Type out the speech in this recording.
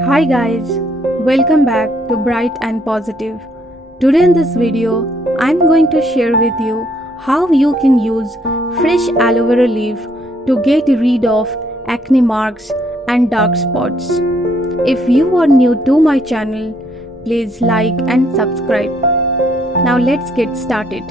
Hi guys, welcome back to Bright and Positive. Today in this video, I'm going to share with you how you can use fresh aloe vera leaf to get rid of acne marks and dark spots. If you are new to my channel, please like and subscribe. Now let's get started.